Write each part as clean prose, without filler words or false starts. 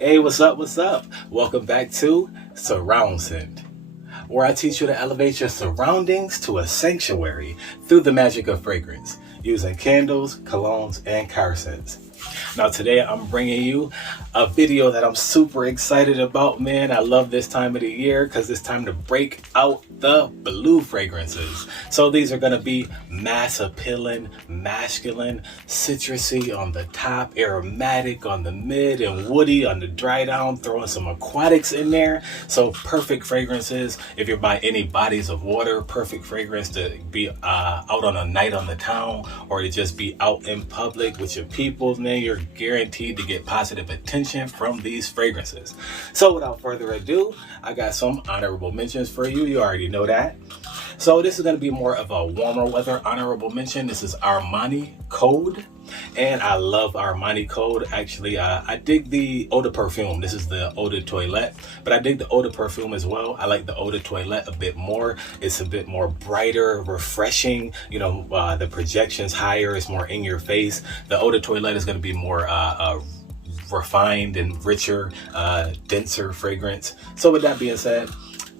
Hey, what's up? What's up? Welcome back to Surround Scent, where I teach you to elevate your surroundings to a sanctuary through the magic of fragrance, using candles, colognes, and car scents. Now, today I'm bringing you a video that I'm super excited about, man. I love this time of the year because it's time to break out the blue fragrances. So these are going to be mass appealing, masculine, citrusy on the top, aromatic on the mid, and woody on the dry down, throwing some aquatics in there. So perfect fragrances if you're by any bodies of water, perfect fragrance to be out on a night on the town, or to just be out in public with your people, man. You're guaranteed to get positive attention from these fragrances. So without further ado, I got some honorable mentions for you. You already know that. So this is going to be more of a warmer weather honorable mention. This is Armani Code. And I love Armani Code. Actually, I dig the Eau de Perfume. This is the Eau de Toilette, but I dig the Eau de Perfume as well. I like the Eau de Toilette a bit more. It's a bit more brighter, refreshing. You know, the projection's higher. It's more in your face. The Eau de Toilette is going to be more refined and richer, denser fragrance. So with that being said,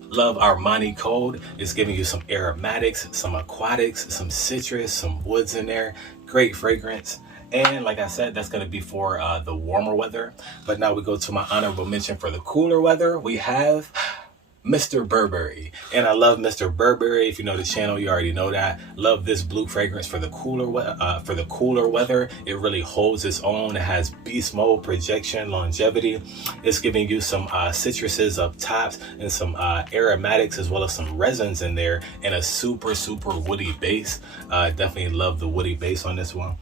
love Armani Code. It's giving you some aromatics, some aquatics, some citrus, some woods in there. Great fragrance. And like I said, that's going to be for the warmer weather. But now we go to my honorable mention for the cooler weather. We have Mr. Burberry. And I love Mr. Burberry. If you know the channel, you already know that. Love this blue fragrance for the cooler weather. It really holds its own. It has beast mode, projection, longevity. It's giving you some citruses up tops and some aromatics, as well as some resins in there, and a super woody base. Definitely love the woody base on this one,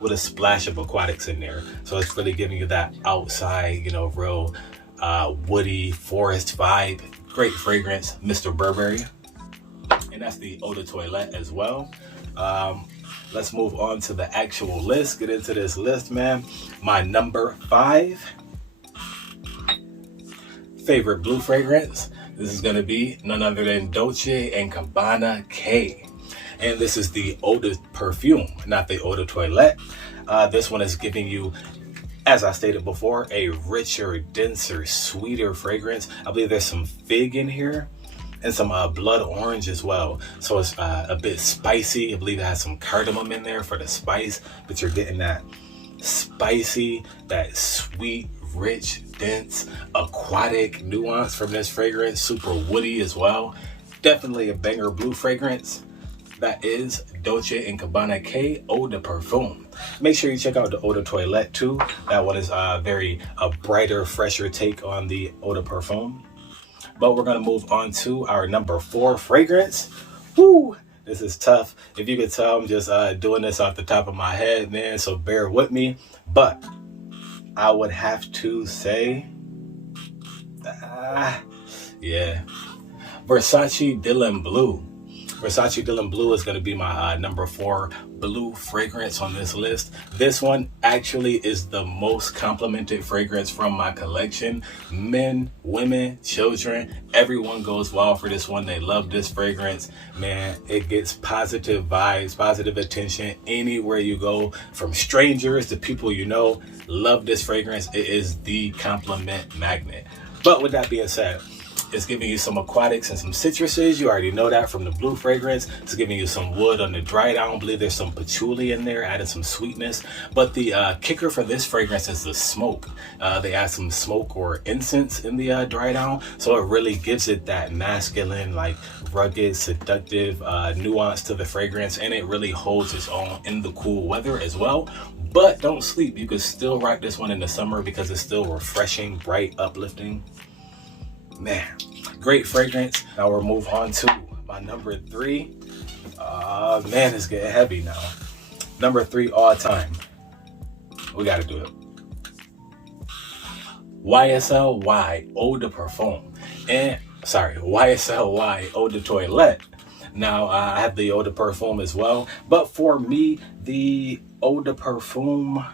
with a splash of aquatics in there. So it's really giving you that outside, you know, real woody forest vibe. Great fragrance, Mr. Burberry. And that's the Eau de Toilette as well. Let's move on to the actual list. Get into this list, man. My number 5 favorite blue fragrance. This is gonna be none other than Dolce & Gabbana K. And this is the Eau de Perfume, not the Eau de Toilette. This one is giving you, as I stated before, a richer, denser, sweeter fragrance. I believe there's some fig in here and some blood orange as well. So it's a bit spicy. I believe it has some cardamom in there for the spice, but you're getting that spicy, that sweet, rich, dense, aquatic nuance from this fragrance. Super woody as well. Definitely a banger blue fragrance. That is Dolce & Gabbana K Eau de Perfume. Make sure you check out the Eau de Toilette too. That one is a brighter, fresher take on the Eau de Perfume. But we're going to move on to our number 4 fragrance. Woo! This is tough. If you could tell, I'm just doing this off the top of my head, man, so bear with me. But I would have to say, Versace Dylan Blue. Versace Dylan Blue is going to be my number 4 blue fragrance on this list. This one actually is the most complimented fragrance from my collection. Men, women, children, everyone goes wild for this one. They love this fragrance. Man, it gets positive vibes, positive attention anywhere you go, from strangers to people you know. Love this fragrance. It is the compliment magnet. But with that being said, it's giving you some aquatics and some citruses. You already know that from the blue fragrance. It's giving you some wood on the dry down. I believe there's some patchouli in there, adding some sweetness. But the kicker for this fragrance is the smoke. They add some smoke or incense in the dry down. So it really gives it that masculine, like rugged, seductive nuance to the fragrance. And it really holds its own in the cool weather as well. But don't sleep. You can still rock this one in the summer because it's still refreshing, bright, uplifting. Man, great fragrance. Now we'll move on to my number 3. Man, it's getting heavy now. Number 3 all time. We got to do it. YSLY Eau de Perform. YSLY Eau de Toilette. Now, I have the Eau de Perfume as well. But for me, the Eau de Perfume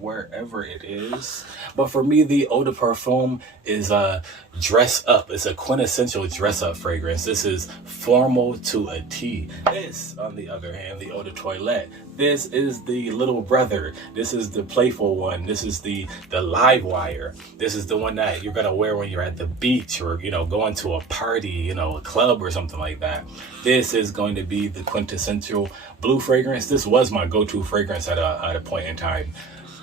wherever it is. But for me, the Eau de Parfum is a dress up. It's a quintessential dress up fragrance. This is formal to a T. This, on the other hand, the Eau de Toilette. This is the little brother. This is the playful one. This is the live wire. This is the one that you're gonna wear when you're at the beach or, you know, going to a party, you know, a club or something like that. This is going to be the quintessential blue fragrance. This was my go-to fragrance at a point in time.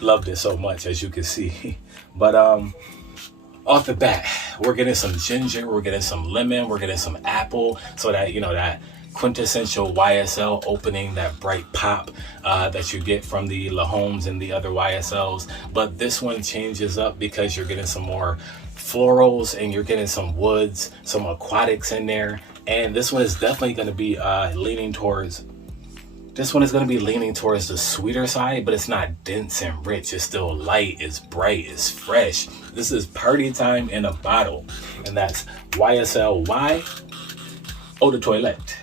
Loved it so much, as you can see. But off the bat, we're getting some ginger, we're getting some lemon, we're getting some apple, so that, you know, that quintessential YSL opening, that bright pop that you get from the La Homes and the other YSLs. But this one changes up because you're getting some more florals and you're getting some woods, some aquatics in there. And this one is definitely going to be leaning towards the sweeter side, but it's not dense and rich. It's still light, it's bright, it's fresh. This is party time in a bottle. And that's YSL Y Eau de Toilette.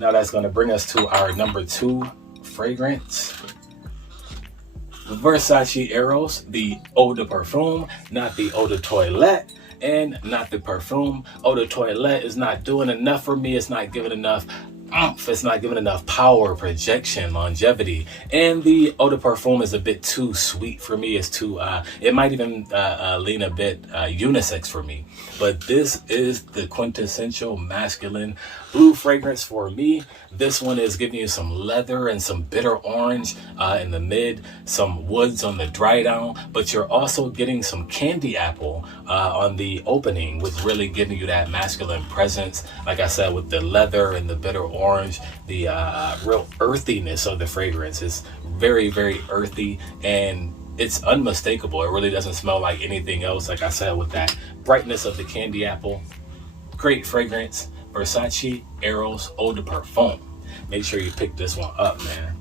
Now that's going to bring us to our number 2 fragrance. Versace Arrows, the Eau de Parfum, not the Eau de Toilette, and not the perfume. Eau de Toilette is not doing enough for me. It's not giving enough oomph. It's not giving enough power, projection, longevity. And the Eau de Parfum is a bit too sweet for me. It's too, it might even lean a bit unisex for me. But this is the quintessential masculine blue fragrance for me. This one is giving you some leather and some bitter orange in the mid, some woods on the dry down, but you're also getting some candy apple on the opening, with really giving you that masculine presence. Like I said, with the leather and the bitter orange, the real earthiness of the fragrance is very, very earthy, and it's unmistakable. It really doesn't smell like anything else. Like I said, with that brightness of the candy apple. Great fragrance. Versace Arrows Eau de Parfum. Make sure you pick this one up, man.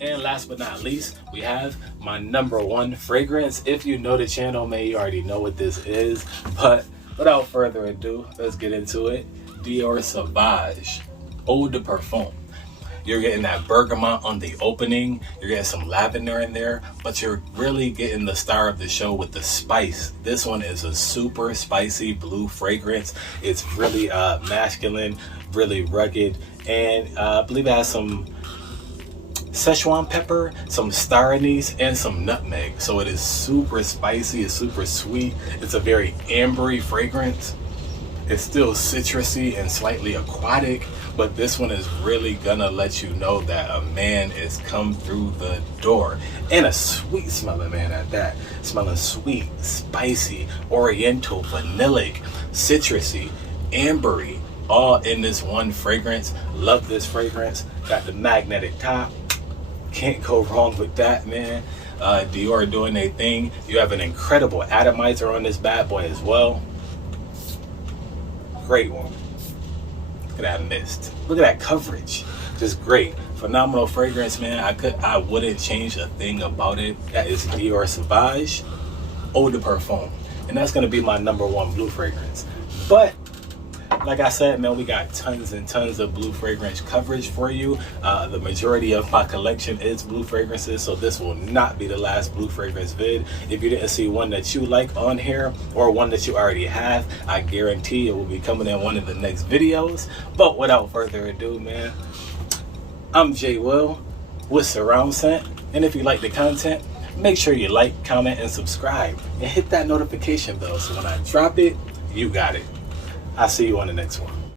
And last but not least, we have my number 1 fragrance. If you know the channel, man, you already know what this is. But without further ado, let's get into it. Dior Sauvage Eau de Parfum. You're getting that bergamot on the opening. You're getting some lavender in there, but you're really getting the star of the show with the spice. This one is a super spicy blue fragrance. It's really masculine, really rugged, and I believe it has some Szechuan pepper, some star anise, and some nutmeg. So it is super spicy, it's super sweet. It's a very ambery fragrance. It's still citrusy and slightly aquatic, but this one is really gonna let you know that a man is come through the door. And a sweet smelling man at that. Smelling sweet, spicy, oriental, vanillic, citrusy, ambery, all in this one fragrance. Love this fragrance. Got the magnetic top. Can't go wrong with that, man. Dior doing their thing. You have an incredible atomizer on this bad boy as well. Great one. Look at that mist. Look at that coverage. Just great. Phenomenal fragrance, man. I wouldn't change a thing about it. That is Dior Sauvage Eau de Parfum. And that's gonna be my number 1 blue fragrance. But like I said, man, we got tons and tons of blue fragrance coverage for you. The majority of my collection is blue fragrances, so this will not be the last blue fragrance vid. If you didn't see one that you like on here, or one that you already have, I guarantee it will be coming in one of the next videos. But without further ado, man, I'm Jay Will with Surround Scent. And if you like the content, make sure you like, comment, and subscribe. And hit that notification bell so when I drop it, you got it. I'll see you on the next one.